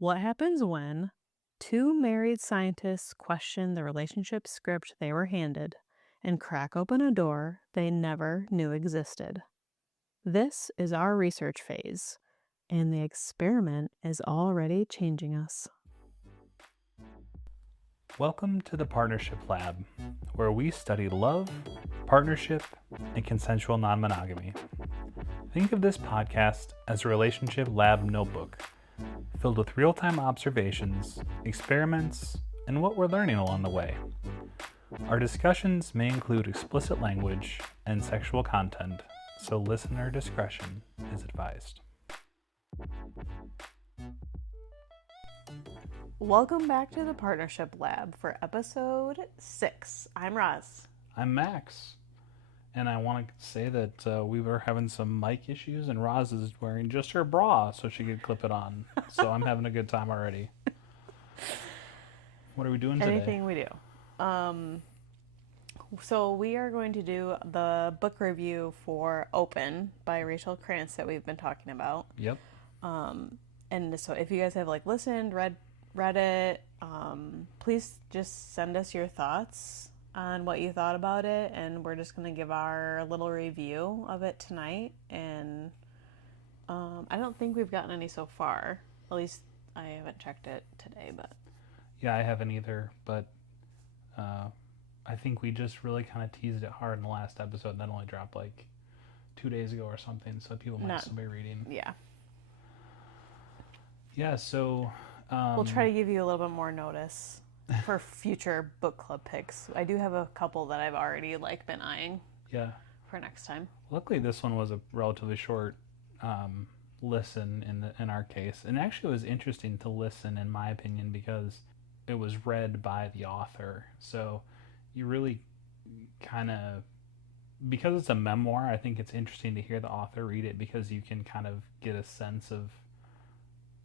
What happens when two married scientists question the relationship script they were handed and crack open a door they never knew existed? This is our research phase, and the experiment is already changing us. Welcome to the Partnership Lab, where we study love, partnership, and consensual non-monogamy. Think of this podcast as a relationship lab notebook, filled with real-time observations, experiments, and what we're learning along the way. Our discussions may include explicit language and sexual content, so listener discretion is advised. Welcome back to the Partnership Lab for episode 6. I'm Roz. I'm Max, and I want to say that we were having some mic issues, and Roz is wearing just her bra so she could clip it on. So I'm having a good time already. What are we doing today? Anything we do. So we are going to do the book review for Open by Rachel Krantz that we've been talking about. Yep. And so if you guys have listened, read it, please just send us your thoughts on what you thought about it, and we're just going to give our little review of it tonight. And I don't think we've gotten any so far. At least I haven't checked it today, but yeah, I haven't either, but I think we just really kind of teased it hard in the last episode, and that only dropped 2 days ago or something, so people might still be reading. Yeah, so we'll try to give you a little bit more notice for future book club picks. I do have a couple that I've already been eyeing. Yeah. For next time. Luckily, this one was a relatively short listen in our case, and actually it was interesting to listen, in my opinion, because it was read by the author. So you really kind of, because it's a memoir, I think it's interesting to hear the author read it, because you can kind of get a sense of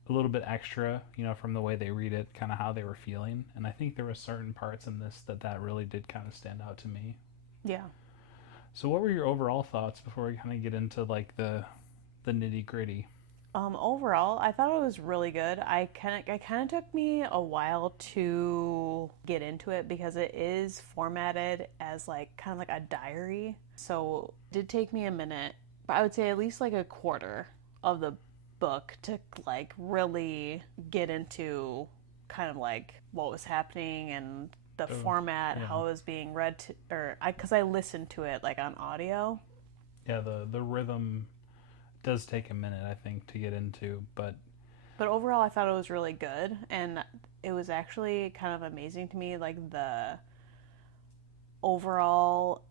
a little bit extra, from the way they read it, kind of how they were feeling. And I think there were certain parts in this that really did kind of stand out to me. Yeah. So what were your overall thoughts before we kind of get into the nitty gritty? Overall, I thought it was really good. It kind of took me a while to get into it because it is formatted as kind of a diary. So it did take me a minute, but I would say at least a quarter of the book to really get into kind of what was happening and the format, how it was being read because I listened to it on audio. Yeah, the rhythm does take a minute, I think, to get into, but overall I thought it was really good, and it was actually kind of amazing to me the overall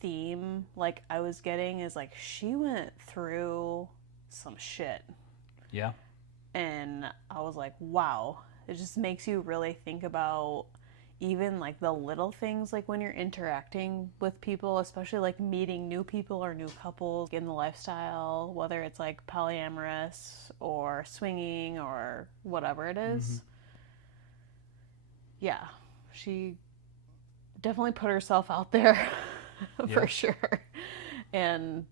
theme I was getting is she went through some shit. Yeah. And I was like, wow. It just makes you really think about even the little things when you're interacting with people, especially meeting new people or new couples in the lifestyle, whether it's polyamorous or swinging or whatever it is. Mm-hmm. Yeah, she definitely put herself out there for sure. And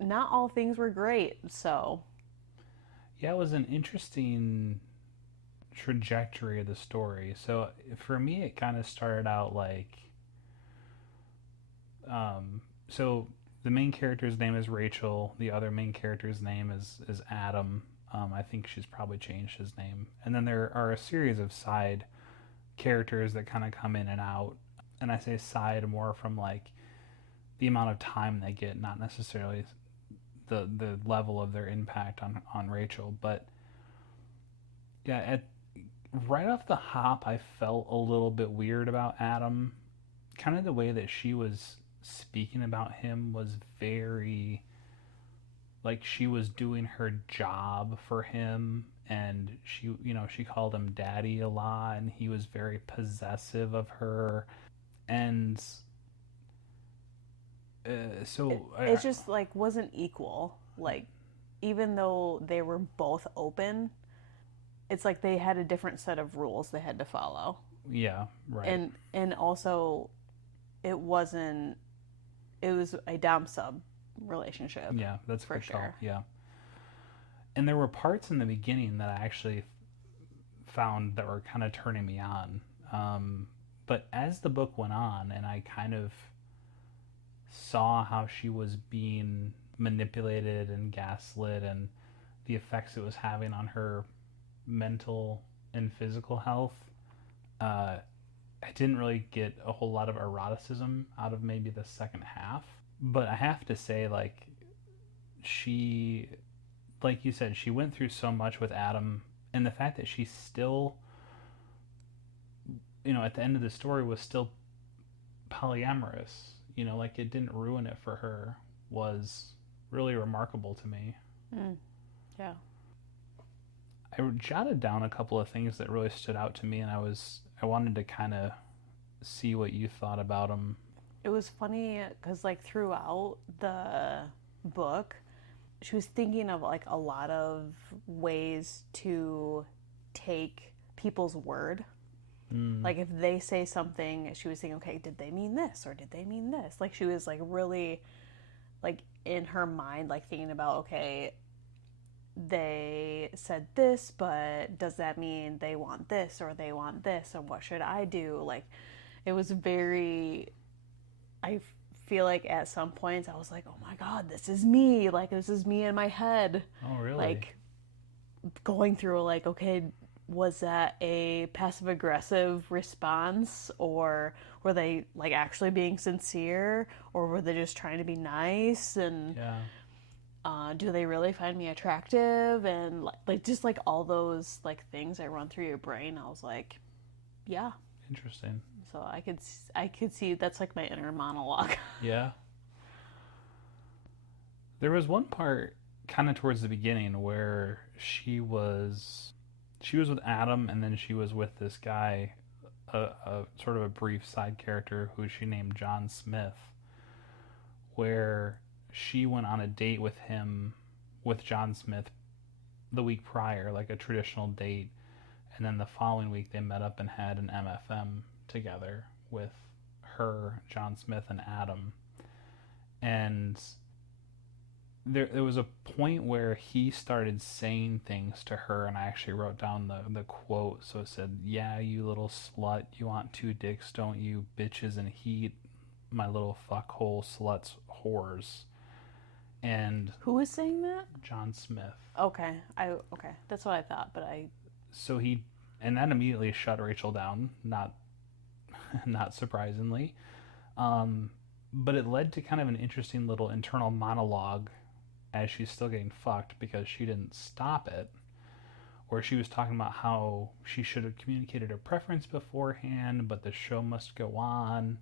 not all things were great, so. Yeah, it was an interesting trajectory of the story. So for me, it kind of started out so the main character's name is Rachel. The other main character's name is Adam. I think she's probably changed his name. And then there are a series of side characters that kind of come in and out. And I say side more from the amount of time they get, not necessarily the level of their impact on Rachel. But yeah, right off the hop, I felt a little bit weird about Adam. Kind of the way that she was speaking about him was very she was doing her job for him, and she called him daddy a lot, and he was very possessive of her, and so it just wasn't equal. Even though they were both open, it's they had a different set of rules they had to follow. Yeah, right. And also it was a dom sub relationship. Yeah, that's for sure. Yeah. And there were parts in the beginning that I actually found that were kind of turning me on. But as the book went on, and I kind of saw how she was being manipulated and gaslit, and the effects it was having on her mental and physical health, I didn't really get a whole lot of eroticism out of maybe the second half. But I have to say, like, she, like you said, she went through so much with Adam, and the fact that she still, at the end of the story was still polyamorous, like it didn't ruin it for her, was really remarkable to me. Yeah. I jotted down a couple of things that really stood out to me, and I wanted to kind of see what you thought about them. It was funny because, like, throughout the book, she was thinking of, like, a lot of ways to take people's word. Like, if they say something, she was thinking, okay, did they mean this or did they mean this? Like, she was, like, really, like, in her mind, like, thinking about, okay, they said this, but does that mean they want this or they want this, and what should I do? Like, it was very, I feel like at some points I was like, oh my god, this is me. Like, this is me in my head. Oh, really? Like, going through, like, okay, was that a passive aggressive response, or were they, like, actually being sincere, or were they just trying to be nice? And Yeah. do they really find me attractive? And like just like all those like things that run through your brain. I was like, yeah. Interesting. So I could see that's like my inner monologue. Yeah. There was one part kind of towards the beginning where she was with Adam, and then she was with this guy, a sort of a brief side character who she named John Smith, where she went on a date with him, with John Smith, the week prior, like a traditional date, and then the following week they met up and had an MFM together with her, John Smith, and Adam. And there was a point where he started saying things to her, and I actually wrote down the quote. So it said, "Yeah, you little slut, you want two dicks, don't you? Bitches in heat, my little fuckhole sluts, whores." And Who was saying that? John Smith. Okay, that's what I thought, but So and that immediately shut Rachel down, not surprisingly. But it led to kind of an interesting little internal monologue as she's still getting fucked because she didn't stop it, where she was talking about how she should have communicated her preference beforehand, but the show must go on,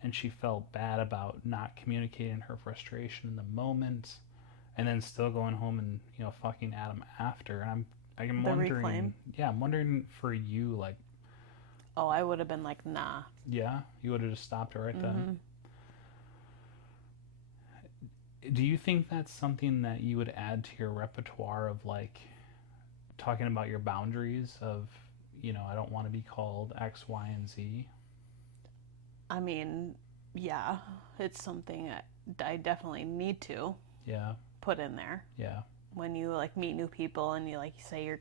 and she felt bad about not communicating her frustration in the moment, and then still going home and fucking Adam after. And I'm wondering, reclaim? Yeah, I'm wondering for you, like, oh, I would have been like, nah. yeah, you would have just stopped her right then. Do you think that's something that you would add to your repertoire of, like, talking about your boundaries of, I don't want to be called X, Y, and Z? I mean, yeah, it's something that I definitely need to put in there. Yeah. When you like meet new people and you like say you're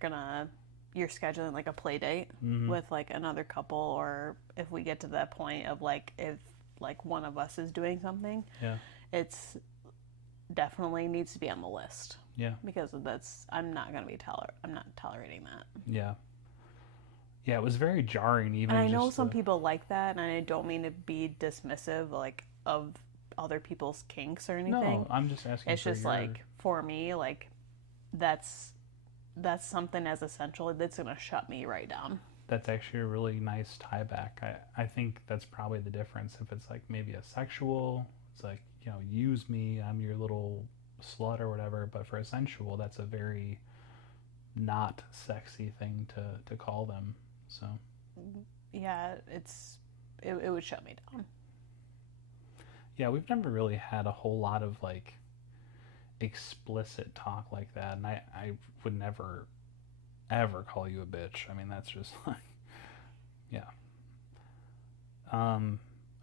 scheduling like a play date with like another couple, or if we get to that point of like if like one of us is doing something, it's definitely needs to be on the list. Yeah. Because I'm not tolerating that. Yeah. Yeah, it was very jarring even. And I know some people like that, and I don't mean to be dismissive like of other people's kinks or anything. No, I'm just asking. It's just like for me, like that's something as essential that's gonna shut me right down. That's actually a really nice tie back. I think that's probably the difference. If it's like maybe a sexual, it's like, use me, I'm your little slut or whatever. But for a sensual, that's a very not sexy thing to call them. So yeah, it would shut me down. Yeah, we've never really had a whole lot of like explicit talk like that, and I would never ever call you a bitch. I mean, that's just like, yeah.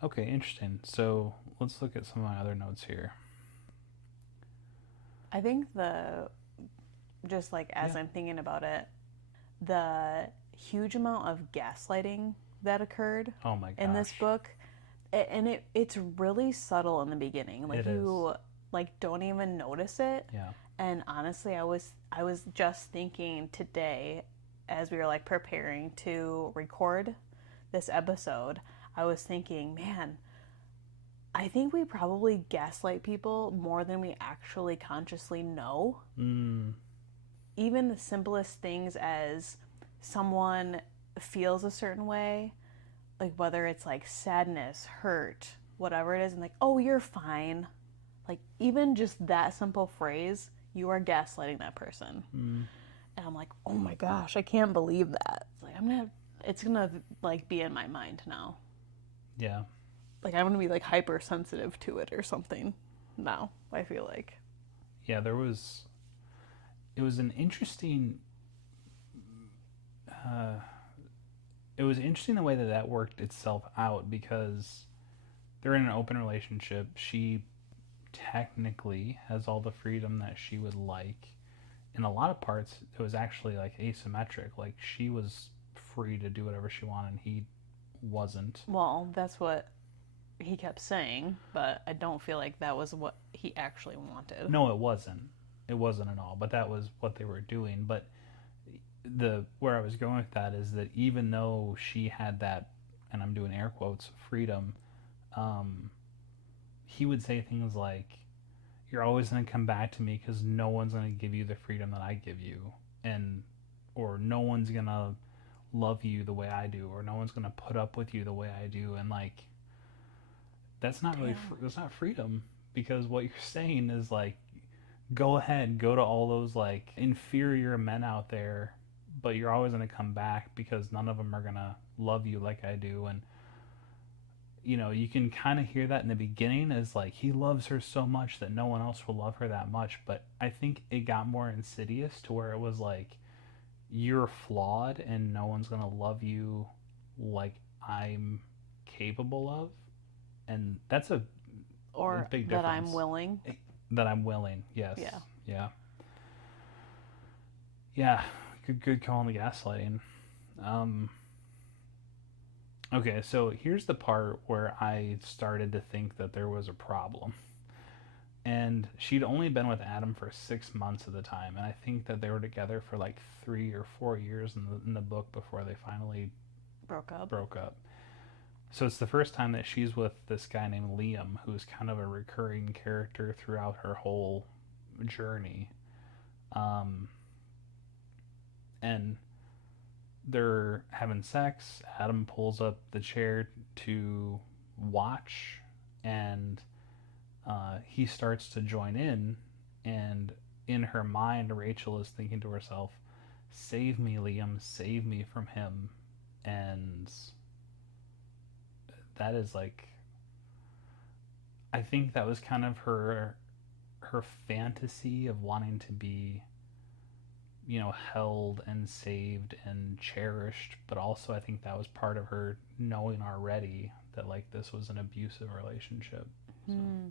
Okay, interesting. So let's look at some of my other notes here. I think just like as Yeah. I'm thinking about it, the huge amount of gaslighting that occurred Oh my in this gosh. book, and it's really subtle in the beginning. Like It is. you like don't even notice it. Yeah. And honestly, I was just thinking today as we were like preparing to record this episode, I was thinking, man, I think we probably gaslight people more than we actually consciously know. Mm. Even the simplest things as someone feels a certain way, like whether it's like sadness, hurt, whatever it is, and like, oh, you're fine. Like, even just that simple phrase, you are gaslighting that person. Mm. And I'm like, oh my gosh, I can't believe that. Like, it's gonna like be in my mind now. Yeah. Like, I'm gonna be like hypersensitive to it or something now, I feel like. Yeah, it was an interesting it was interesting the way that that worked itself out because they're in an open relationship. She technically has all the freedom that she would like. In a lot of parts, it was actually like asymmetric. Like she was free to do whatever she wanted, and he wasn't. Well, that's what he kept saying, but I don't feel like that was what he actually wanted. No, it wasn't. It wasn't at all. But that was what they were doing. But the where I was going with that is that even though she had that, and I'm doing air quotes, freedom, um, he would say things like, "You're always going to come back to me because no one's going to give you the freedom that I give you," and or no one's going to love you the way I do, or no one's going to put up with you the way I do, and like that's not really Damn. that's not freedom because what you're saying is like go ahead, go to all those like inferior men out there, but you're always going to come back because none of them are going to love you like I do. And you know, you can kind of hear that in the beginning as like he loves her so much that no one else will love her that much, but I think it got more insidious to where it was like you're flawed and no one's going to love you like I'm capable of. And that's a Or big that I'm difference. willing. That I'm willing. Yes. Yeah. Yeah. Yeah. Good call on the gaslighting. Um, okay, so here's the part where I started to think that there was a problem. And she'd only been with Adam for 6 months at the time, and I think that they were together for like 3 or 4 years in the book before they finally Broke up. broke up. So it's the first time that she's with this guy named Liam, who's kind of a recurring character throughout her whole journey. Um, and they're having sex. Adam pulls up the chair to watch, and he starts to join in. And in her mind, Rachel is thinking to herself, "Save me, Liam, save me from him." And that is like, I think that was kind of her fantasy of wanting to be, you know, held and saved and cherished, but also I think that was part of her knowing already that like this was an abusive relationship. So Hmm.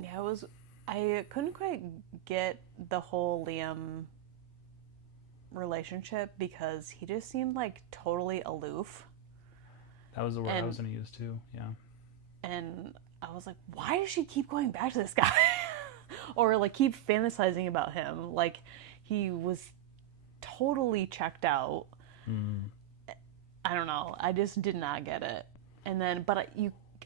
Yeah, it was. I couldn't quite get the whole Liam relationship because he just seemed like totally aloof. that was the word I was And going to use too. Yeah. and I was like, why does she keep going back to this guy? Or like keep fantasizing about him? Like he was totally checked out. Mm. I don't know. I just did not get it. And then, but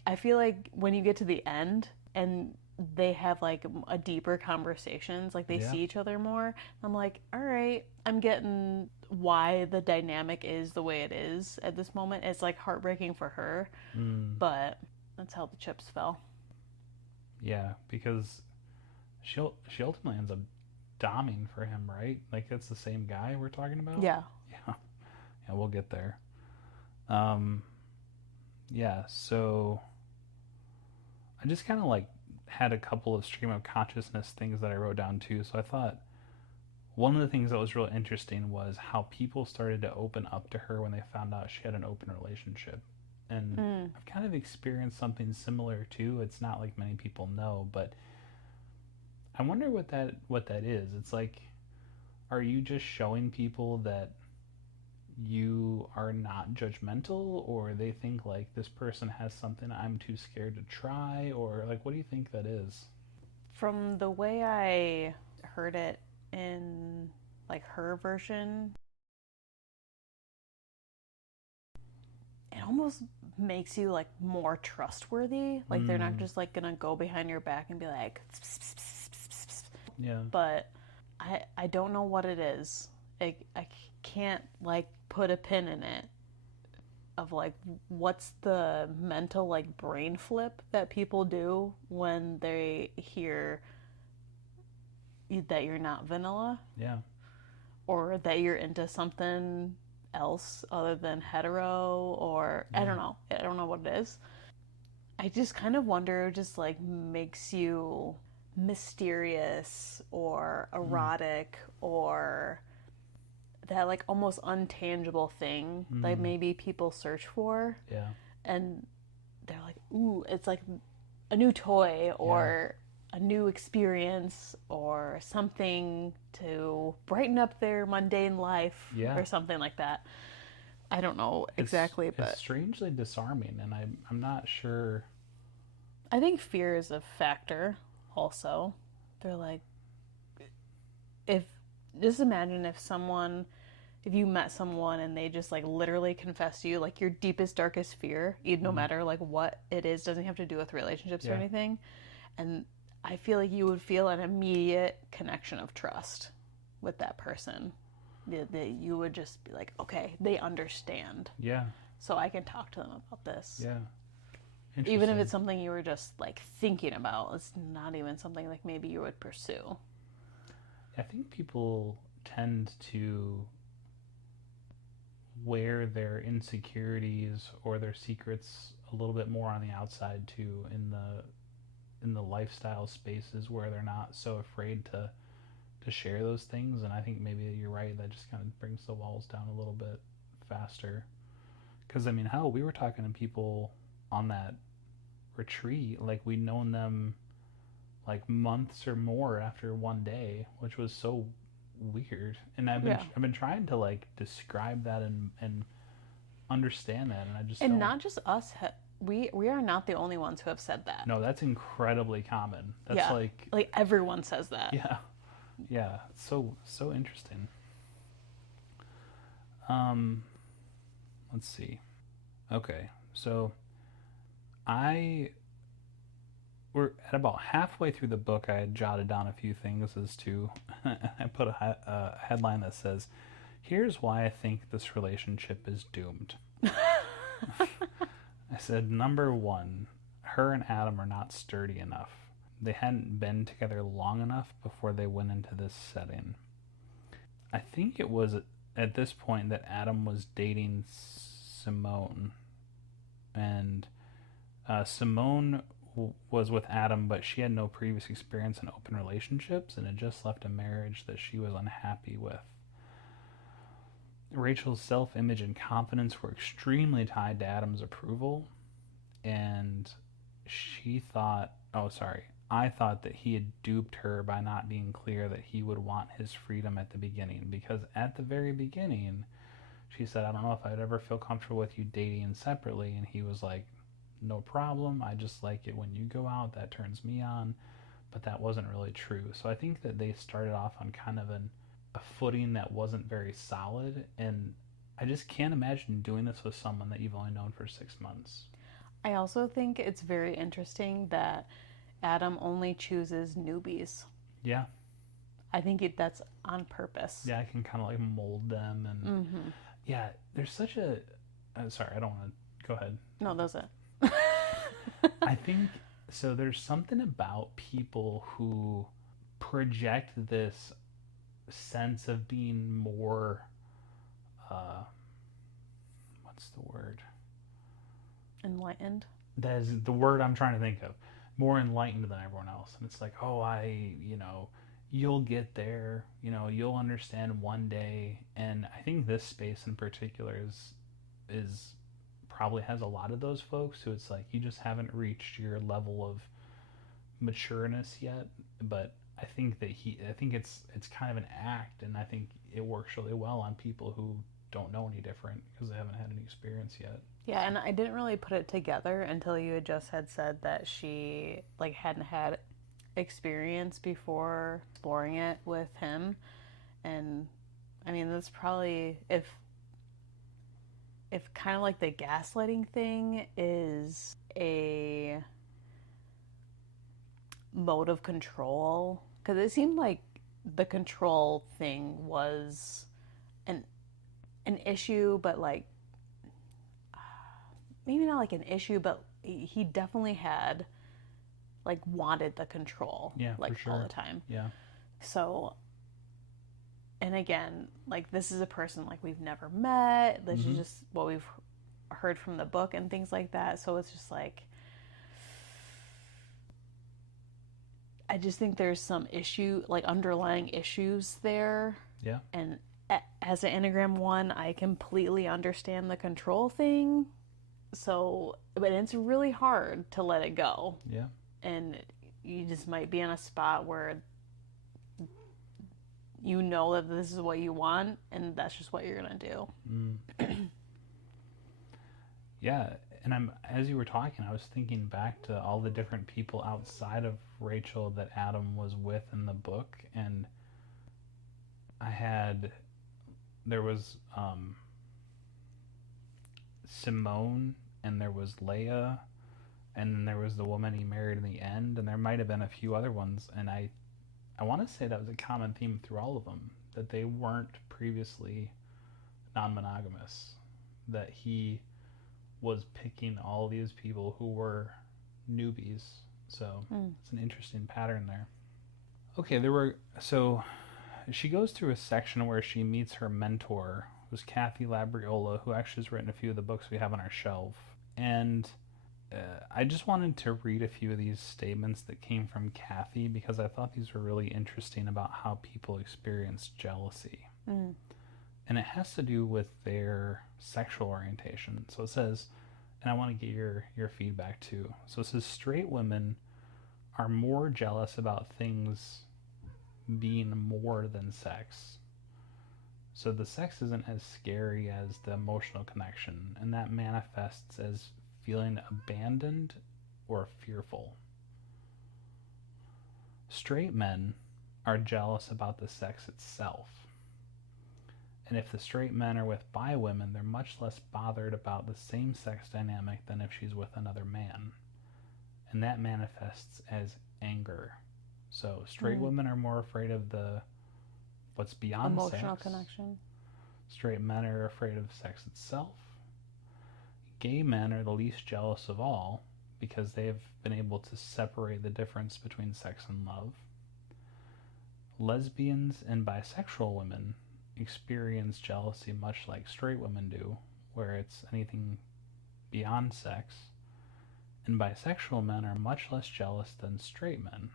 I feel like when you get to the end and they have like a deeper conversations, like they Yeah. see each other more. I'm like, all right, I'm getting why the dynamic is the way it is at this moment. It's like heartbreaking for her, Mm. but that's how the chips fell. Yeah, because she ultimately ends up doming for him, right? Like it's the same guy we're talking about. Yeah. Yeah. Yeah, we'll get there. Um, yeah, so I just kind of like had a couple of stream of consciousness things that I wrote down too. So I thought one of the things that was real interesting was how people started to open up to her when they found out she had an open relationship. And Mm. I've kind of experienced something similar too. It's not like many people know, but I wonder what that is. It's like are you just showing people that you are not judgmental, or they think like this person has something I'm too scared to try, or like what do you think that is? From the way I heard it in like her version, it almost makes you like more trustworthy. Like they're not Mm, just like gonna go behind your back and be like, yeah. but I don't know what it is. I can't like put a pin in it of like what's the mental like brain flip that people do when they hear that you're not vanilla Yeah. or that you're into something else other than hetero, or I Yeah. don't know. I don't know what it is. I just kind of wonder, just like makes you mysterious or Mm, erotic or that like almost untangible thing that mm, maybe people search for, yeah. and they're like, ooh, it's like a new toy Yeah. or a new experience or something to brighten up their mundane life Yeah. or something like that. I don't know exactly, It's but strangely disarming, and I'm not sure. I think fear is a factor also. They're like, if just imagine if you met someone and they just like literally confess to you like your deepest darkest fear, no Mm, matter like what it is, doesn't have to do with relationships or yeah. anything, and I feel like you would feel an immediate connection of trust with that person. That you would just be like, okay, they understand, Yeah. so I can talk to them about this. Yeah. Even if Interesting. it's something you were just like thinking about, it's not even something like maybe you would pursue. I think people tend to wear their insecurities or their secrets a little bit more on the outside too, in the lifestyle spaces where they're not so afraid to share those things. And I think maybe you're right, that just kind of brings the walls down a little bit faster. Because I mean, hell, we were talking to people on that retreat, like we'd known them like months or more after one day, which was so weird. And Yeah. I've been trying to like describe that and understand that, and I just And don't. not just us, we are not the only ones who have said that. No, that's incredibly common. That's Yeah, like, like everyone says that. yeah, yeah, so interesting. Um, let's see. Okay, so I we're at about halfway through the book. I had jotted down a few things as to. I put a headline that says, "Here's why I think this relationship is doomed." I said, number one, her and Adam are not sturdy enough. They hadn't been together long enough before they went into this setting. I think it was at this point that Adam was dating Simone, and Simone was with Adam, but she had no previous experience in open relationships and had just left a marriage that she was unhappy with. Rachel's self image and confidence were extremely tied to Adam's approval, and she thought, oh, sorry, I thought that he had duped her by not being clear that he would want his freedom at the beginning. Because at the very beginning, she said, I don't know if I'd ever feel comfortable with you dating separately. And he was like, no problem. I just like it when you go out. That turns me on. But that wasn't really true. So I think that they started off on kind of a footing that wasn't very solid. And I just can't imagine doing this with someone that you've only known for 6 months. I also think it's very interesting that Adam only chooses newbies. Yeah. I think that's on purpose. Yeah, I can kind of like mold them. And Mm-hmm. yeah, there's such a. Sorry, I don't want to. Go ahead. No, that's it. I think so. There's something about people who project this sense of being more. Uh, what's the word? Enlightened. That is the word I'm trying to think of. More enlightened than everyone else, and it's like, oh, you'll get there. You'll understand one day. And I think this space in particular is probably has a lot of those folks who it's like you just haven't reached your level of matureness yet. But I think it's kind of an act, and I think it works really well on people who don't know any different because they haven't had any experience yet. Yeah, and I didn't really put it together until you had said that she like hadn't had experience before exploring it with him. And I mean, that's probably if kind of like the gaslighting thing is a mode of control, because it seemed like the control thing was an an issue, but like maybe not like an issue, but he definitely had like wanted the control, Yeah, like for sure. all the time. Yeah. So, and again, like this is a person like we've never met. This is just what we've heard from the book and things like that. So it's just like I just think there's some issue, like underlying issues there. Yeah. And as an Enneagram 1, I completely understand the control thing. So, but it's really hard to let it go. Yeah. And you just might be in a spot where you know that this is what you want and that's just what you're going to do. Yeah, and as you were talking, I was thinking back to all the different people outside of Rachel that Adam was with in the book, and there was Simone, and there was Leia, and then there was the woman he married in the end, and there might have been a few other ones, and I want to say that was a common theme through all of them, that they weren't previously non-monogamous, that he was picking all these people who were newbies. So it's an interesting pattern there. Okay, so she goes through a section where she meets her mentor, who's Kathy Labriola, who actually has written a few of the books we have on our shelf. And I just wanted to read a few of these statements that came from Kathy because I thought these were really interesting about how people experience jealousy. And it has to do with their sexual orientation. So it says, and I want to get your feedback too. So it says, straight women are more jealous about things being more than sex. So the sex isn't as scary as the emotional connection, and that manifests as feeling abandoned or fearful. Straight men are jealous about the sex itself. And if the straight men are with bi women, they're much less bothered about the same sex dynamic than if she's with another man. And that manifests as anger. So straight women are more afraid of what's beyond Emotional sex. connection. Straight men are afraid of sex itself. Gay men are the least jealous of all because they have been able to separate the difference between sex and love. Lesbians and bisexual women experience jealousy much like straight women do, where it's anything beyond sex, and bisexual men are much less jealous than straight men.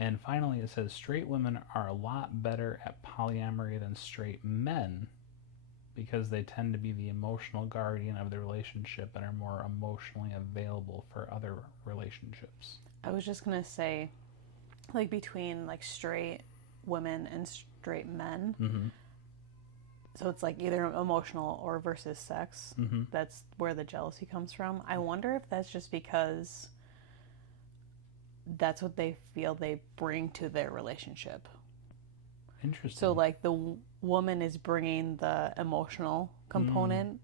And finally, it says straight women are a lot better at polyamory than straight men because they tend to be the emotional guardian of the relationship and are more emotionally available for other relationships. I was just going to say, like between like straight women and straight men. So it's like either emotional or versus sex. That's where the jealousy comes from. I wonder if that's just because that's what they feel they bring to their relationship. Interesting. So like the woman is bringing the emotional component,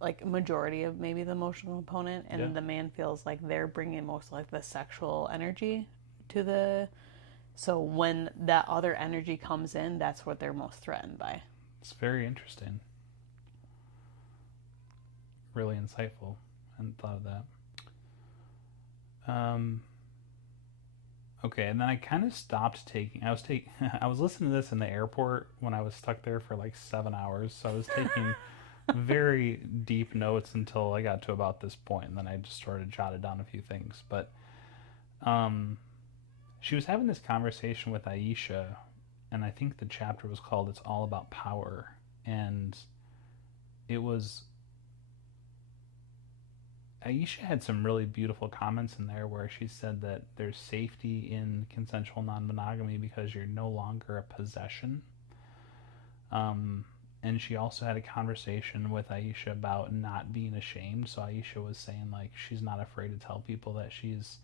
like majority of maybe the emotional component, and the man feels like they're bringing most like the sexual energy to the. So when that other energy comes in, that's what they're most threatened by. It's very interesting. Really insightful. I hadn't thought of that. Okay, and then I kind of stopped taking. I was listening to this in the airport when I was stuck there for like 7 hours. So I was taking very deep notes until I got to about this point, and then I just sort of jotted down a few things. But she was having this conversation with Aisha, and I think the chapter was called "It's All About Power," and it was Aisha had some really beautiful comments in there where she said that there's safety in consensual non-monogamy because you're no longer a possession. And she also had a conversation with Aisha about not being ashamed. So Aisha was saying like she's not afraid to tell people that she's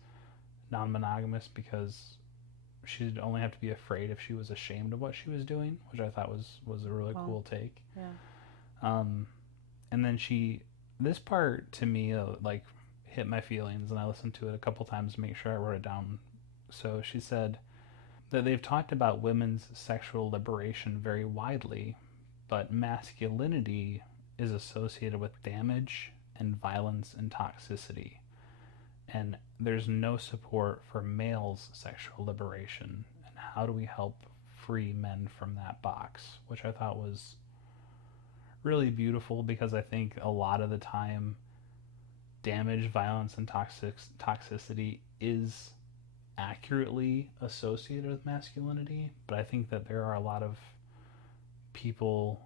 non-monogamous because she'd only have to be afraid if she was ashamed of what she was doing, which I thought was a really cool take. Yeah. And then this part to me like hit my feelings, and I listened to it a couple times to make sure I wrote it down. So she said that they've talked about women's sexual liberation very widely, but masculinity is associated with damage and violence and toxicity. And there's no support for males' sexual liberation. And how do we help free men from that box? Which I thought was really beautiful, because I think a lot of the time damage, violence, and toxicity is accurately associated with masculinity, but I think that there are a lot of people,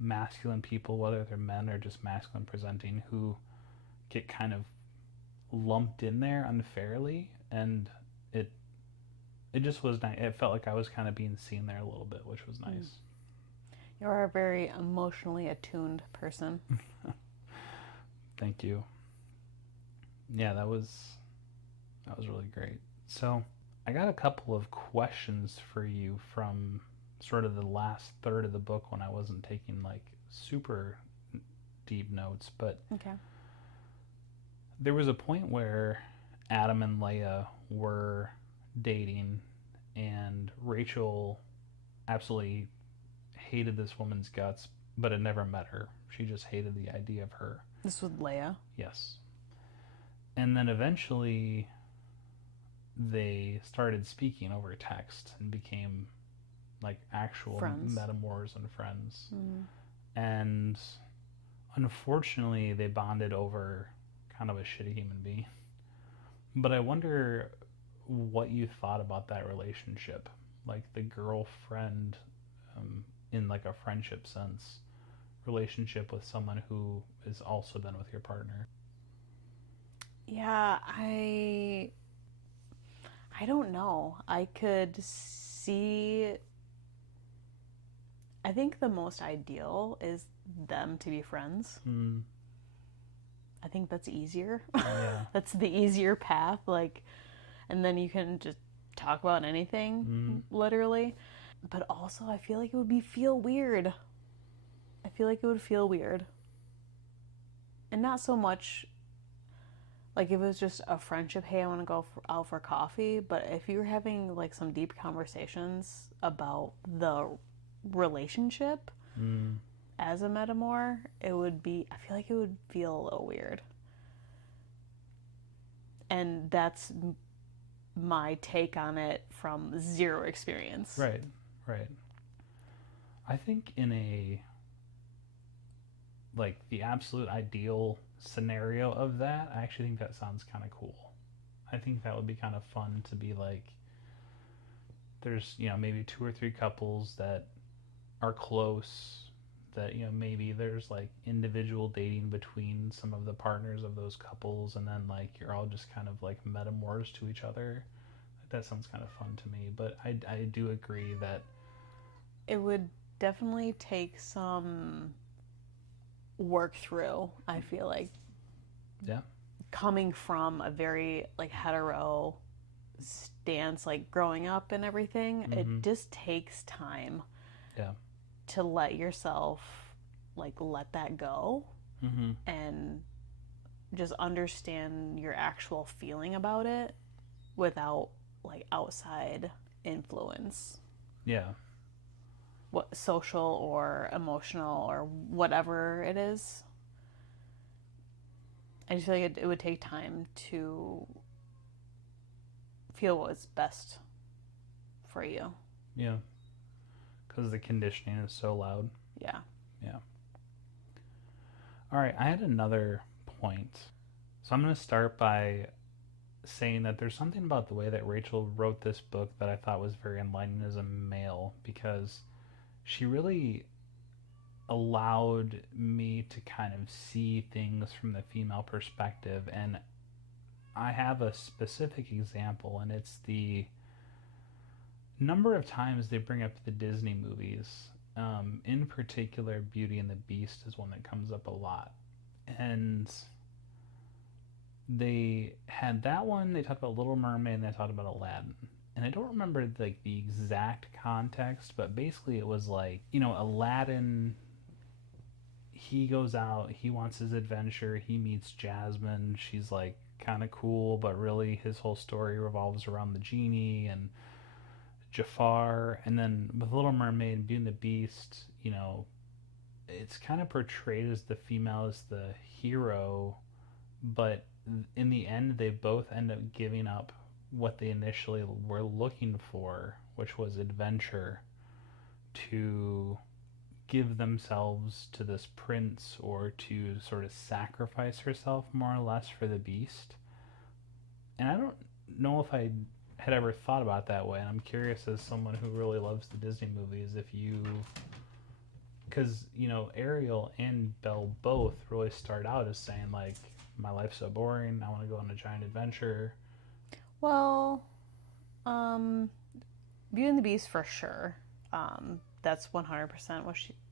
masculine people, whether they're men or just masculine presenting, who get kind of lumped in there unfairly, and it just was nice. It felt like I was kind of being seen there a little bit, which was nice. You're a very emotionally attuned person. Thank you. Yeah, that was really great. So I got a couple of questions for you from sort of the last third of the book when I wasn't taking like super deep notes, but Okay. there was a point where Adam and Leia were dating, and Rachel absolutely hated this woman's guts, but had never met her. She just hated the idea of her. This was Leia. Yes. And then eventually they started speaking over text and became like actual Friends. Metamours and friends. Mm. And unfortunately they bonded over kind of a shitty human being. But I wonder what you thought about that relationship, like the girlfriend, in like a friendship sense, relationship with someone who is also then with your partner. Yeah, I don't know. I could see. I think the most ideal is them to be friends. Mm. I think that's easier. Yeah. That's the easier path. Like, and then you can just talk about anything, literally. But also, I feel like it would feel weird. I feel like it would feel weird. And not so much like if it was just a friendship, hey, I want to go out for coffee. But if you were having like some deep conversations about the relationship as a metamour, I feel like it would feel a little weird. And that's my take on it from zero experience. Right. I think in a, like, the absolute ideal scenario of that, I actually think that sounds kind of cool. I think that would be kind of fun to be like, there's, maybe 2 or 3 couples that are close, that, maybe there's like individual dating between some of the partners of those couples, and then like you're all just kind of like metamours to each other. That sounds kind of fun to me, but I do agree that it would definitely take some work through, I feel like. Yeah. Coming from a very like hetero stance, like growing up and everything, it just takes time. Yeah. To let yourself like let that go and just understand your actual feeling about it without like outside influence. Yeah. What social or emotional or whatever it is. I just feel like it would take time to feel what's best for you. Yeah. Because the conditioning is so loud. Yeah. All right, I had another point. So I'm going to start by saying that there's something about the way that Rachel wrote this book that I thought was very enlightening as a male, because she really allowed me to kind of see things from the female perspective. And I have a specific example, and it's the number of times they bring up the Disney movies. In particular, Beauty and the Beast is one that comes up a lot. And they had that one, they talked about Little Mermaid, and they talked about Aladdin. And I don't remember like the exact context, but basically it was like, Aladdin, he goes out, he wants his adventure, he meets Jasmine, she's like kind of cool, but really his whole story revolves around the genie and Jafar. And then with Little Mermaid, Beauty and the Beast, it's kind of portrayed as the female as the hero, but in the end, they both end up giving up what they initially were looking for, which was adventure, to give themselves to this prince, or to sort of sacrifice herself more or less for the beast. And I don't know if I had ever thought about it that way. And I'm curious, as someone who really loves the Disney movies, if you, because Ariel and Belle both really start out as saying like, my life's so boring, I want to go on a giant adventure. Well, Beauty and the Beast for sure. That's 100%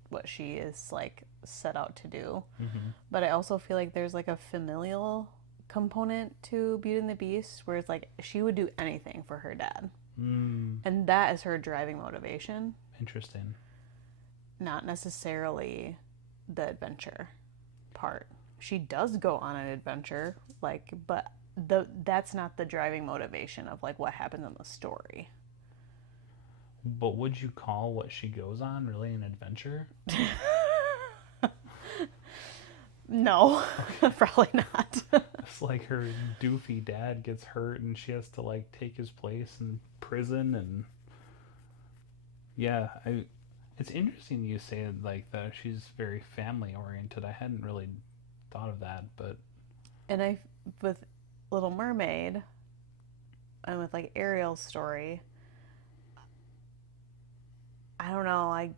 what she is like set out to do. Mm-hmm. But I also feel like there's like a familial component to Beauty and the Beast, where it's like she would do anything for her dad, and that is her driving motivation. Interesting. Not necessarily the adventure part. She does go on an adventure, like, but that's not the driving motivation of like what happens in the story. But would you call what she goes on really an adventure? No, probably not. It's like her doofy dad gets hurt and she has to like take his place in prison. And yeah, it's interesting you say like that she's very family oriented. I hadn't really thought of that, but And with Little Mermaid and with like Ariel's story, I don't know,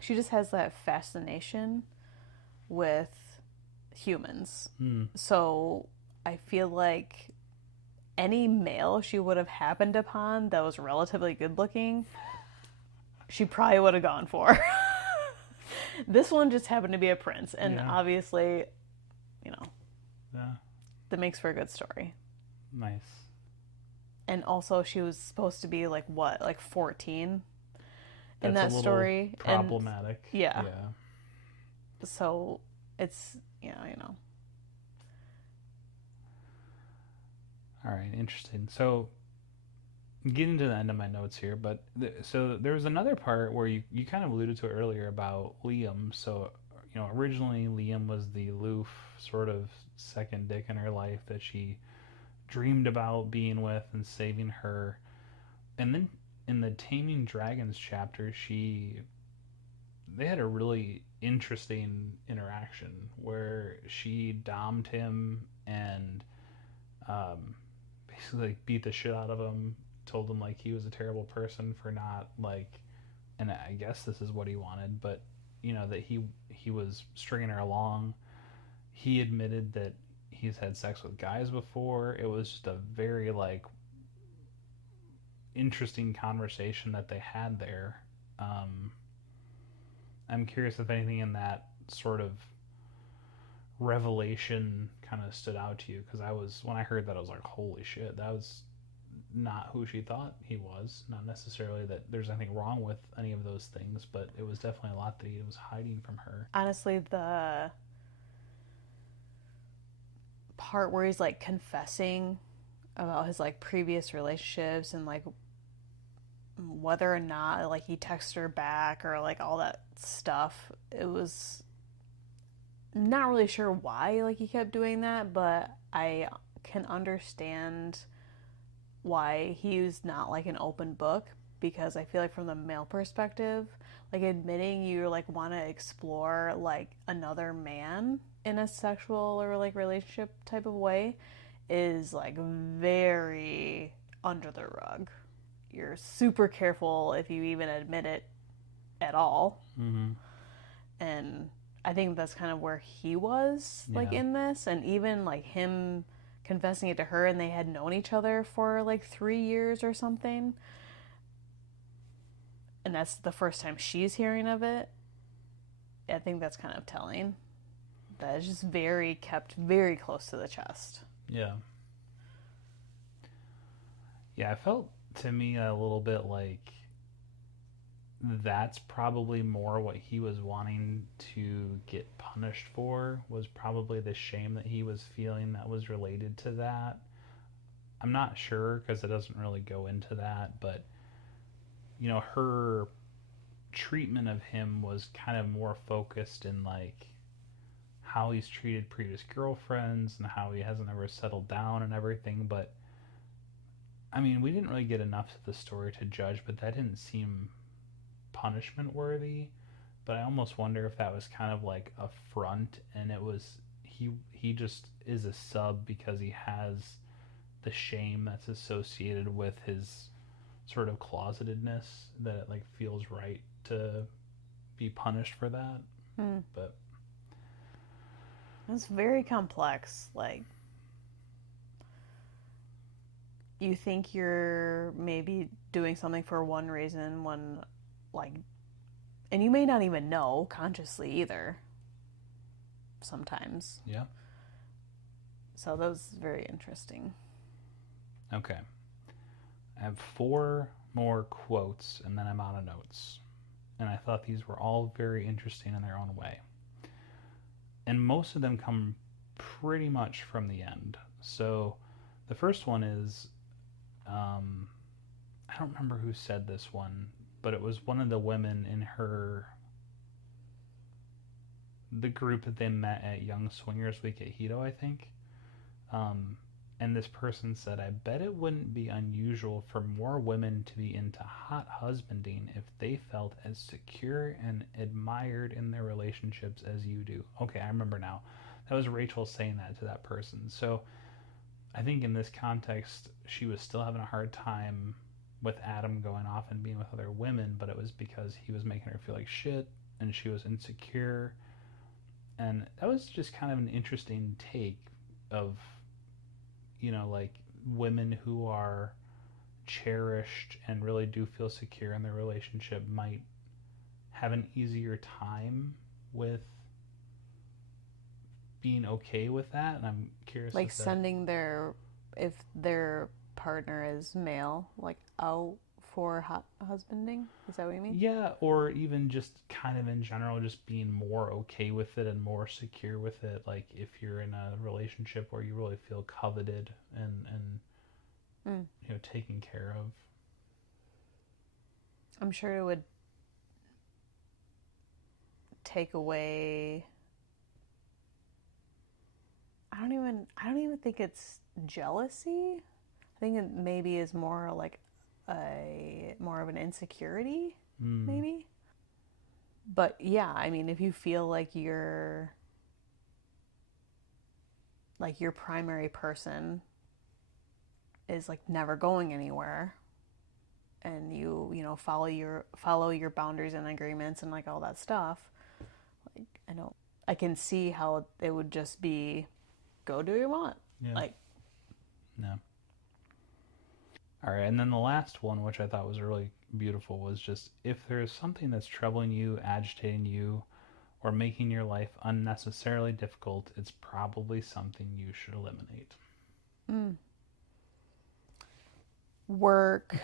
she just has that fascination with humans. So I feel like any male she would have happened upon that was relatively good looking, she probably would have gone for. This one just happened to be a prince, and obviously, yeah, that makes for a good story. Nice. And also, she was supposed to be like 14 in That's that story. Problematic. And, yeah. So it's All right, interesting. So getting to the end of my notes here, but so there was another part where you kind of alluded to it earlier about Liam. So originally Liam was the aloof sort of second dick in her life that she dreamed about being with and saving her. And then in the Taming Dragons chapter, they had a really interesting interaction where she domed him and basically beat the shit out of him, told him like he was a terrible person for not like, and I guess this is what he wanted, but that he was stringing her along. He admitted that he's had sex with guys before. It was just a very like interesting conversation that they had there. I'm curious if anything in that sort of revelation kind of stood out to you, because when I heard that, I was like, holy shit, that was not who she thought he was. Not necessarily that there's anything wrong with any of those things, but it was definitely a lot that he was hiding from her. Honestly, the part where he's like confessing about his like previous relationships and like whether or not like he texted her back or like all that stuff, it was not really sure why like he kept doing that, but I can understand why he's not like an open book, because I feel like from the male perspective, like admitting you like want to explore like another man in a sexual or like relationship type of way is like very under the rug. You're super careful if you even admit it at all. Mm-hmm. And I think that's kind of where he was, like, Yeah. in this. And even, like, him confessing it to her, and they had known each other for, like, 3 years or something. And that's the first time she's hearing of it. I think that's kind of telling. That is just kept very close to the chest. Yeah. Yeah, it felt to me a little bit like that's probably more what he was wanting to get punished for, was probably the shame that he was feeling that was related to that. I'm not sure because it doesn't really go into that, but her treatment of him was kind of more focused in like how he's treated previous girlfriends and how he hasn't ever settled down and everything. But I mean, we didn't really get enough of the story to judge, but that didn't seem punishment worthy. But I almost wonder if that was kind of like a front, and it was he just is a sub because he has the shame that's associated with his sort of closetedness, that it like feels right to be punished for that. Hmm. But It's very complex. Like, you think you're maybe doing something for one reason when, like, and you may not even know consciously either sometimes. yeah. So that was very interesting. Okay. I have four more quotes and then I'm out of notes. And I thought these were all very interesting in their own way. And most of them come pretty much from the end. So the first one is I don't remember who said this one, but it was one of the women in the group that they met at Young Swingers Week at Hito, I think. Um, and this person said, I bet it wouldn't be unusual for more women to be into hot husbanding if they felt as secure and admired in their relationships as you do. Okay, I remember now. That was Rachel saying that to that person. So I think in this context, she was still having a hard time with Adam going off and being with other women, but it was because he was making her feel like shit and she was insecure. And that was just kind of an interesting take of, like women who are cherished and really do feel secure in their relationship might have an easier time with being okay with that. And I'm curious Like if that, sending if their partner is male, like out for husbanding. Is that what you mean? yeah, or even just kind of in general, just being more okay with it and more secure with it. Like if you're in a relationship where you really feel coveted and Mm. taken care of. I'm sure it would take away. I don't even think it's jealousy. I think it maybe is more like a more of an insecurity, Mm, maybe. But yeah, I mean, if you feel like your primary person is like never going anywhere, and you follow your boundaries and agreements and like all that stuff, like I can see how it would just be go do what you want. yeah. Like, No. All right, and then the last one, which I thought was really beautiful, was just if there's something that's troubling you, agitating you, or making your life unnecessarily difficult, it's probably something you should eliminate. mm, work.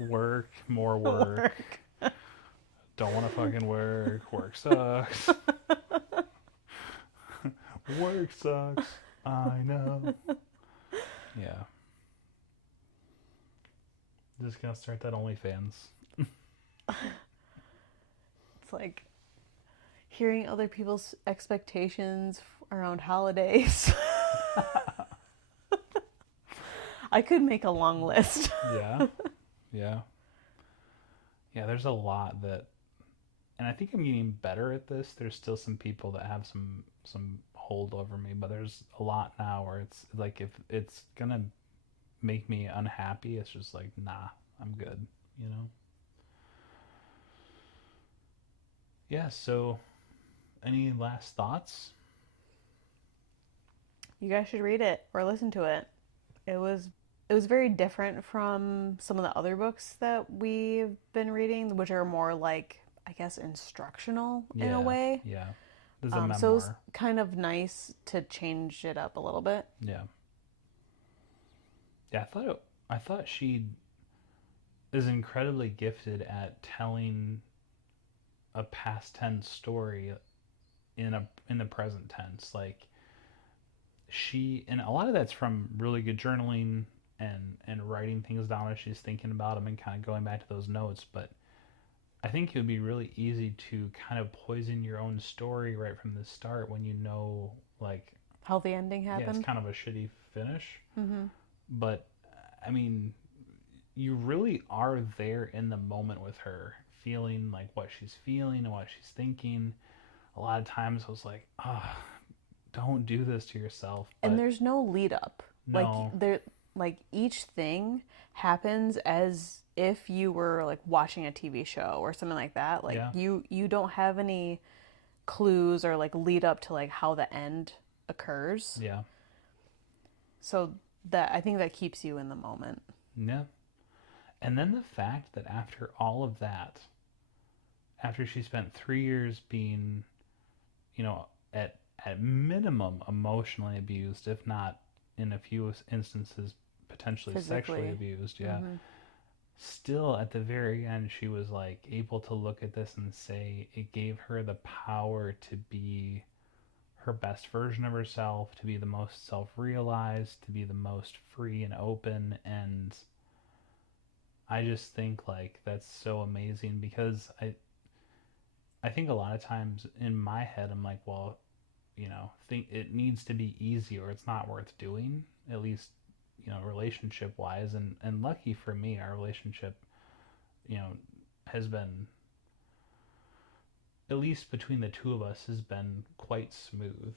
Work, more work. Work. Don't want to fucking work. Work sucks. Work sucks. I know. Yeah. Just gonna start that OnlyFans. It's like hearing other people's expectations around holidays. I could make a long list. Yeah. Yeah. Yeah, there's a lot that, and I think I'm getting better at this. There's still some people that have some hold over me, but there's a lot now where it's like if it's gonna make me unhappy, it's just like, nah, I'm good, you know? Yeah, so any last thoughts? You guys should read it or listen to it. It was it was very different from some of the other books that we've been reading, which are more like, I guess, instructional in a Yeah, way. yeah. This is a So it was memoir. kind of nice to change it up a little bit. Yeah. Yeah, I thought she is incredibly gifted at telling a past tense story in the present tense. Like she and a lot of that's from really good journaling and writing things down as she's thinking about them and kind of going back to those notes, but I think it would be really easy to kind of poison your own story right from the start when you know, like, How the ending yeah, it's happened. kind of a shitty finish. Mm-hmm. But, I mean, you really are there in the moment with her, feeling like what she's feeling and what she's thinking. A lot of times I was like, ah, oh, don't do this to yourself. And But there's no lead up. no, Like each thing happens as if you were like watching a TV show or something like that. Like yeah, you don't have any clues or like lead up to like how the end occurs. yeah, So that I think that keeps you in the moment. yeah. And then the fact that after all of that, after she spent 3 years being, you know, at at minimum emotionally abused, if not in a few instances potentially sexually Physically. abused, yeah. Mm-hmm. Still at the very end she was like able to look at this and say it gave her the power to be her best version of herself, to be the most self-realized, to be the most free and open. And I just think like that's so amazing because I think a lot of times in my head I'm like, well, think it needs to be easy or it's not worth doing, at least, relationship wise. And lucky for me, our relationship, you know, has been, at least between the two of us, has been quite smooth.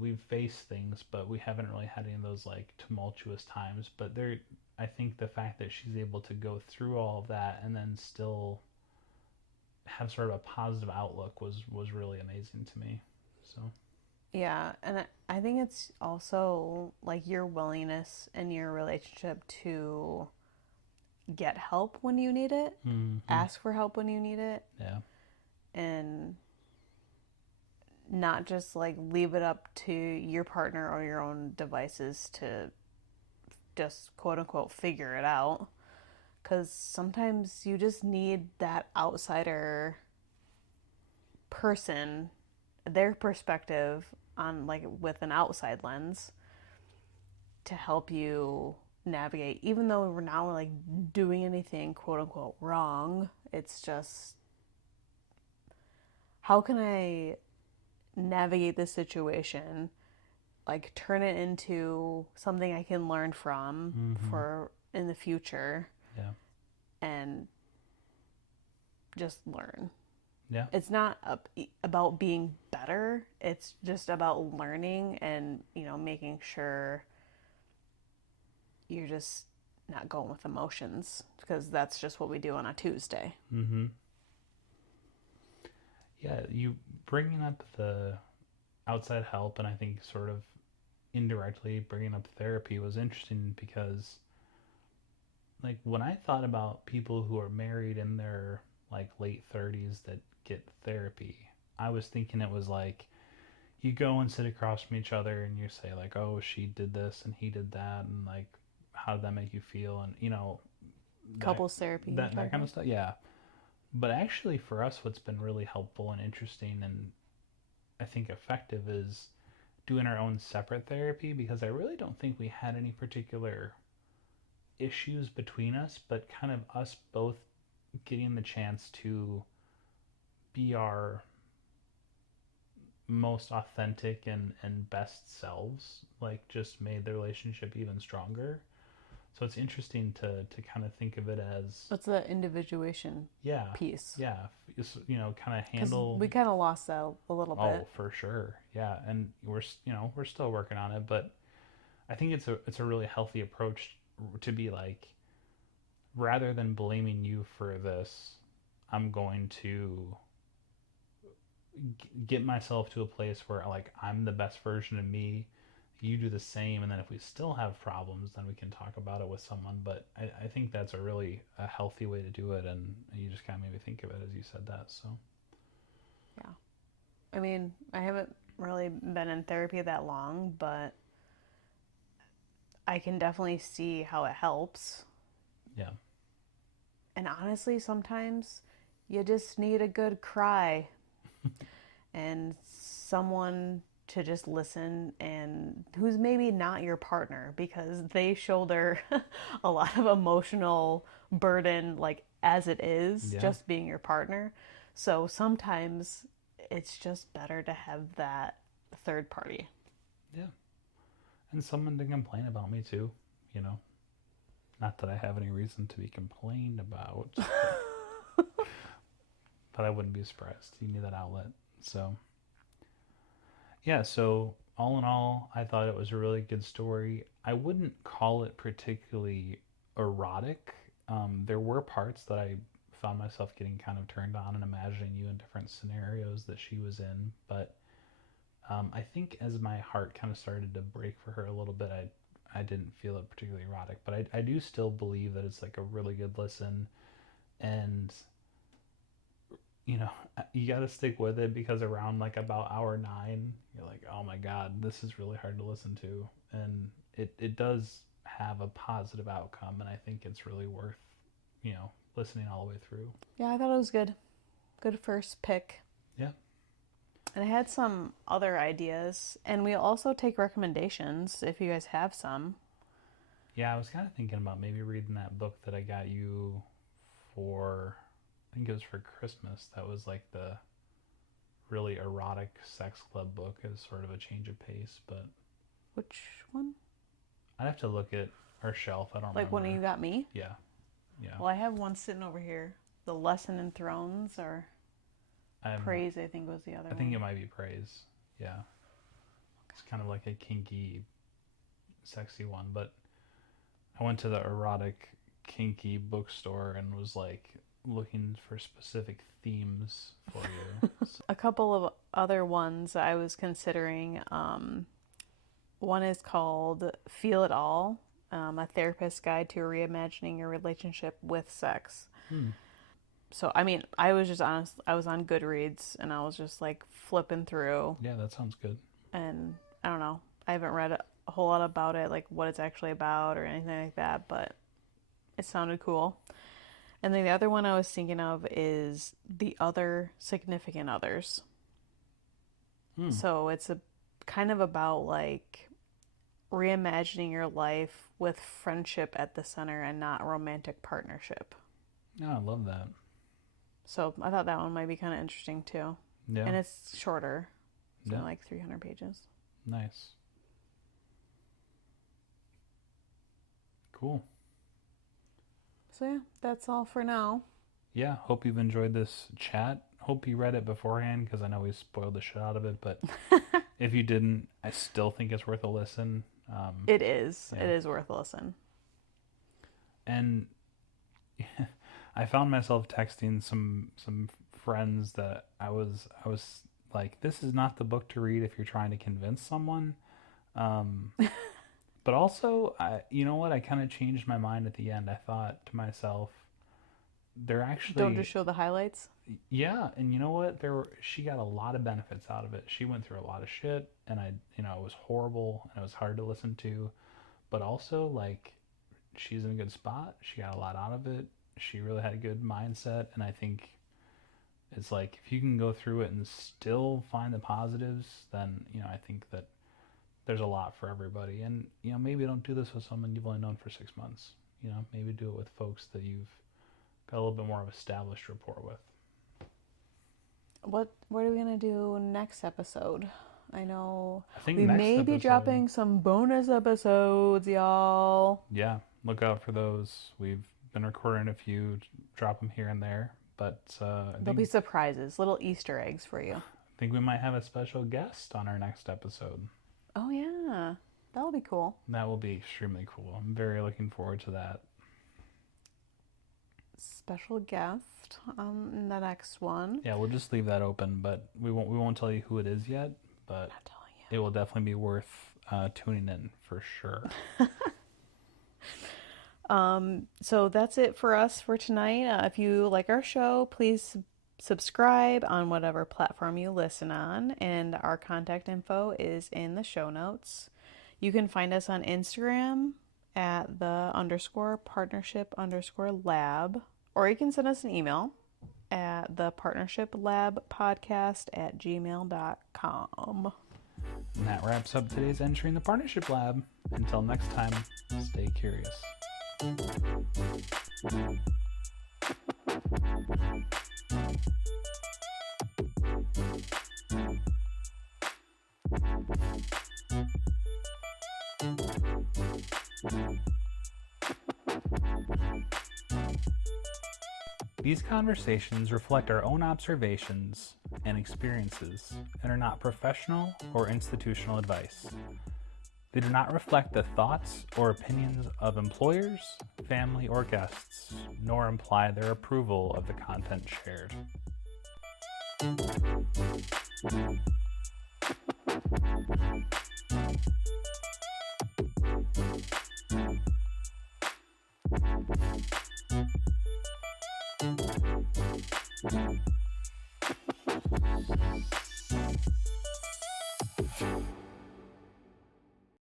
We've faced things, but we haven't really had any of those like tumultuous times. But there, I think the fact that she's able to go through all of that and then still have sort of a positive outlook was really amazing to me. So Yeah, and I think it's also like your willingness in your relationship to get help when you need it, mm-hmm. ask for help when you need it, Yeah, and not just like leave it up to your partner or your own devices to just quote unquote figure it out. Because sometimes you just need that outsider person, their perspective on like with an outside lens to help you navigate. Even though we're not like doing anything quote unquote wrong, it's just how can I navigate this situation, like turn it into something I can learn from mm-hmm. for in the future Yeah, and just learn. yeah, It's not about being better. It's just about learning and, making sure you're just not going with emotions because that's just what we do on a Tuesday. mm-hmm. Yeah, you bringing up the outside help, and I think sort of indirectly bringing up therapy was interesting because, like, when I thought about people who are married in their like late 30s that get therapy, I was thinking it was like you go and sit across from each other and you say like, oh, she did this and he did that, and like, how did that make you feel, and that Couples therapy, you're that talking kind of about? stuff. Yeah, but actually for us, what's been really helpful and interesting and I think effective is doing our own separate therapy, because I really don't think we had any particular issues between us, but kind of us both getting the chance to be our most authentic and best selves, like, just made the relationship even stronger. So it's interesting to kind of think of it as, What's the individuation yeah, piece? yeah, kind of Because handle. we kind of lost that a little Oh, bit. for sure, yeah, and we're still working on it, but I think it's a really healthy approach to be like, rather than blaming you for this, I'm going to get myself to a place where like I'm the best version of me, you do the same, and then if we still have problems, then we can talk about it with someone. But I think that's a healthy way to do it, and you just kind of made me think of it as you said that. So Yeah. I mean, I haven't really been in therapy that long, but I can definitely see how it helps. yeah, And honestly, sometimes you just need a good cry and someone to just listen and who's maybe not your partner because they shoulder a lot of emotional burden like as it is yeah, just being your partner. So sometimes it's just better to have that third party. yeah, and someone to complain about me too. You know, not that I have any reason to be complained about, but I wouldn't be surprised. You need that outlet. So yeah, so all in all, I thought it was a really good story. I wouldn't call it particularly erotic. There were parts that I found myself getting kind of turned on and imagining you in different scenarios that she was in, but I think as my heart kind of started to break for her a little bit, I didn't feel it particularly erotic, but I do still believe that it's like a really good listen, and you know, you got to stick with it because around like about hour 9, you're like, oh my God, this is really hard to listen to. And it does have a positive outcome. And I think it's really worth, listening all the way through. Yeah, I thought it was good. Good first pick. Yeah. And I had some other ideas, and we also take recommendations if you guys have some. Yeah, I was kind of thinking about maybe reading that book that I got you for, I think it was for Christmas. That was like the really erotic sex club book as sort of a change of pace. But Which one? I'd have to look at our shelf. I don't Like remember. one you got me? Yeah. Yeah. Well, I have one sitting over here. The Lesson in Thrones, or Praise, I think was the other I one. think it might be Praise. Yeah. It's kind of like a kinky, sexy one. But I went to the erotic, kinky bookstore and was like looking for specific themes for you. So, A couple of other ones I was considering. One is called Feel It All, a therapist's guide to reimagining your relationship with sex. So, I mean, I was just honest. I was on Goodreads and I was just like flipping through. yeah, that sounds good. And I don't know. I haven't read a whole lot about it, like what it's actually about or anything like that, but it sounded cool. And then the other one I was thinking of is The Other Significant Others. So it's a kind of about like reimagining your life with friendship at the center and not romantic partnership. Yeah, I love that. So I thought that one might be kind of interesting too. Yeah. And it's shorter. It's Yeah. only like 300 pages. Nice. Cool. So yeah, that's all for now. Yeah, hope you've enjoyed this chat. Hope you read it beforehand because I know we spoiled the shit out of it, but if you didn't, I still think it's worth a listen. It is. Yeah. It is worth a listen. And I found myself texting some friends that I was like, this is not the book to read if you're trying to convince someone. But also, you know what? I kind of changed my mind at the end. I thought to myself, they're actually Don't just show the highlights. Yeah, and you know what? She got a lot of benefits out of it. She went through a lot of shit, and it was horrible and it was hard to listen to. But also, like, she's in a good spot. She got a lot out of it. She really had a good mindset, and I think it's like if you can go through it and still find the positives, then I think that there's a lot for everybody. And maybe don't do this with someone you've only known for 6 months. Maybe do it with folks that you've got a little bit more of established rapport with. What are we gonna do next episode? I know I think we next may be episode- dropping some bonus episodes, y'all. Yeah, look out for those. We've been recording a few, drop them here and there, but I There'll be surprises, little Easter eggs for you. think we might have a special guest on our next episode. Oh yeah, that'll be cool. That will be extremely cool. I'm very looking forward to that. special guest in the next one. Yeah, we'll just leave that open, but we won't tell you who it is yet. But Not telling you. it will definitely be worth tuning in for sure. So that's it for us for tonight. If you like our show, please subscribe on whatever platform you listen on, and our contact info is in the show notes. You can find us on Instagram at _partnership_lab, or you can send us an email at thepartnershiplabpodcast@gmail.com. And that wraps up today's entry in the Partnership Lab. Until next time, stay curious. These conversations reflect our own observations and experiences and are not professional or institutional advice. They do not reflect the thoughts or opinions of employers, family, or guests, nor imply their approval of the content shared.